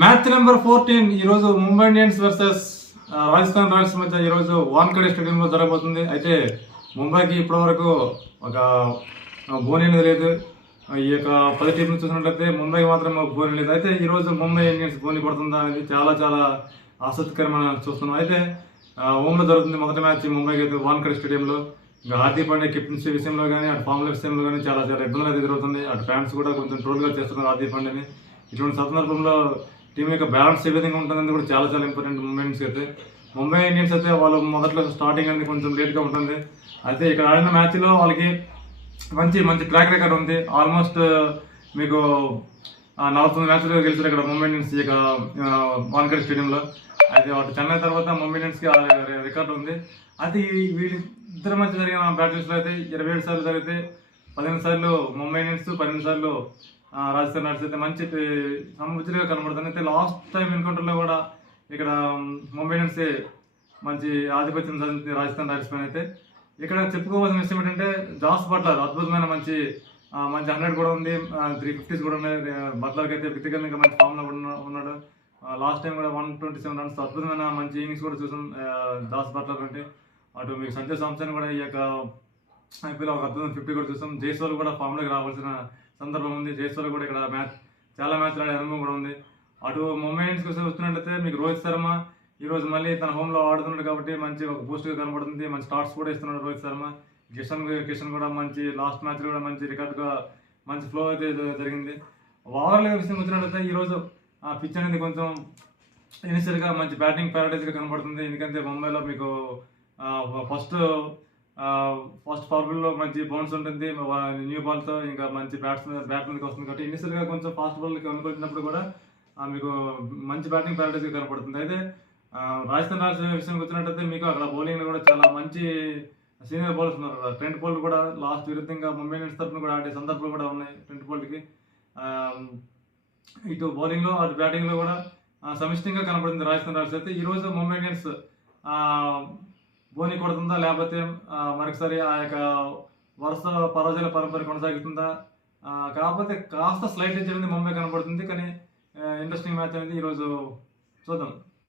Match number 14 ఈరోజు Mumbai Indians versus Rajasthan Royals మధ్య ఈరోజు వాన్ఖడే స్టేడియంలో జరగబోతుంది. అయితే ముంబైకి ఇప్పటివరకు ఒక బోనీ అనేది లేదు. ఈ యొక్క 10 టీంలు చూసినట్లయితే ముంబైకి మాత్రం ఒక బోనీ లేదు. అయితే ఈరోజు ముంబై ఇండియన్స్ బోనీ పడుతుందా అనేది చాలా చాలా ఆసక్తికరమైన చూస్తున్నాం. అయితే హోమ్లో జరుగుతుంది మొదటి మ్యాచ్ ముంబైకి అయితే వాన్ఖడే స్టేడియంలో. ఇంకా హార్దిక్ పాండ్యా కెప్టెన్సీ విషయంలో కానీ అటు ఫామ్ల విషయంలో కానీ చాలా చాలా ఇబ్బందులు అయితే ఎదురవుతుంది. అటు ఫ్యాన్స్ కూడా కొంచెం ట్రోల్గా చేస్తున్నారు హార్దిక్ పాండ్యాని. ఇటువంటి సందర్భంలో టీం యొక్క బ్యాలెన్స్ ఏ విధంగా ఉంటుందని కూడా చాలా చాలా ఇంపార్టెంట్ మూమెంట్స్ అయితే. ముంబై ఇండియన్స్ అయితే వాళ్ళు మొదట్లో స్టార్టింగ్ అనేది కొంచెం లేట్గా ఉంటుంది. అయితే ఇక్కడ ఆడిన మ్యాచ్లో వాళ్ళకి మంచి మంచి ట్రాక్ రికార్డ్ ఉంది. ఆల్మోస్ట్ మీకు 49 మ్యాచ్లు గెలిచారు ఇక్కడ ముంబై ఇండియన్స్ ఇక వాన్ఖడే స్టేడియంలో. అయితే వాటి చెన్నై తర్వాత ముంబై ఇండియన్స్కి రికార్డు ఉంది. అయితే వీళ్ళిద్దరి మధ్య జరిగిన బ్యాటిల్స్లో అయితే 27 సార్లు జరిగితే 15 సార్లు ముంబై ఇండియన్స్, 15 సార్లు రాజస్థాన్ రాయల్స్ అయితే మంచి సమృద్ధిగా కనబడుతుంది. అయితే లాస్ట్ టైం ఎన్కౌంటర్లో కూడా ఇక్కడ ముంబై ఇండియన్స్ మంచి ఆధిపత్యం సాధించింది రాజస్థాన్ రాయల్స్ పైన. అయితే ఇక్కడ చెప్పుకోవాల్సిన విషయం ఏంటంటే జాస్ బట్లర్ అద్భుతమైన మంచి 100 కూడా ఉంది, 350s కూడా ఉన్నాయి. బట్లర్కి అయితే వ్యక్తిగతంగా మంచి ఫామ్లో ఉన్నాడు. లాస్ట్ టైం కూడా 127 రన్స్ అద్భుతమైన మంచి ఇన్నింగ్స్ కూడా చూసాం జాస్ బట్లర్ అంటే. అటు మీకు సంజయ్ సామ్సన్ కూడా ఈ యొక్క ఐపీఎల్ ఒక అద్భుతం 50 కూడా చూసాం. జైస్వాల్ కూడా ఫామ్లోకి రావాల్సిన సందర్భం ఉంది. జైస్వాల్ కూడా ఇక్కడ చాలా మ్యాచ్లు ఆడే అనుభవం కూడా ఉంది. అటు ముంబై ఇండియన్స్ కోసం వస్తున్నట్లయితే మీకు రోహిత్ శర్మ ఈరోజు మళ్ళీ తన హోమ్లో ఆడుతున్నాడు కాబట్టి మంచి ఒక బూస్ట్గా కనబడుతుంది. మంచి స్టార్ట్స్ కూడా ఇస్తున్నాడు రోహిత్ శర్మ. కిషన్ కూడా మంచి లాస్ట్ మ్యాచ్లో కూడా మంచి రికార్డుగా మంచి ఫ్లో అయితే జరిగింది. ఓవర్గా విషయం వచ్చినట్లయితే ఈరోజు పిచ్ అనేది కొంచెం ఇనిషియల్గా మంచి బ్యాటింగ్ ప్యారడైజ్గా కనబడుతుంది. ఎందుకంటే ముంబైలో మీకు ఫస్ట్ పవర్ఫుల్లో మంచి బౌన్స్ ఉంటుంది న్యూ బాల్తో. ఇంకా మంచి బ్యాట్మెన్కి వస్తుంది కాబట్టి ఇనిషియల్గా కొంచెం ఫాస్ట్ బాల్కి అనుకుంటున్నప్పుడు కూడా మీకు మంచి బ్యాటింగ్ ప్యారడైజ్గా కనపడుతుంది. అయితే రాజస్థాన్ రాయల్స్ విషయానికి వచ్చినట్టయితే మీకు అక్కడ బౌలింగ్లో కూడా చాలా మంచి సీనియర్ బౌలర్స్ ఉన్నారు. ట్రెంట్ బోల్ట్ కూడా లాస్ట్ విరుద్ధంగా ముంబై ఇండియన్స్ తరఫున కూడా ఆడే సందర్భాలు కూడా ఉన్నాయి ట్రెంట్ బోల్ట్కి. ఇటు బౌలింగ్లో అటు బ్యాటింగ్లో కూడా సమిష్టిగా కనపడుతుంది రాజస్థాన్ రాయల్స్. అయితే ఈరోజు ముంబై ఇండియన్స్ బోనీ కొడుతుందా లేకపోతే మరొకసారి ఆ యొక్క వరుస పరాజయాల పరంపర కొనసాగుతుందా? కాకపోతే కాస్త స్లైట్ జరిగింది ముంబై కనపడుతుంది. కానీ ఇంట్రెస్టింగ్ మ్యాచ్ అనేది ఈరోజు చూద్దాం.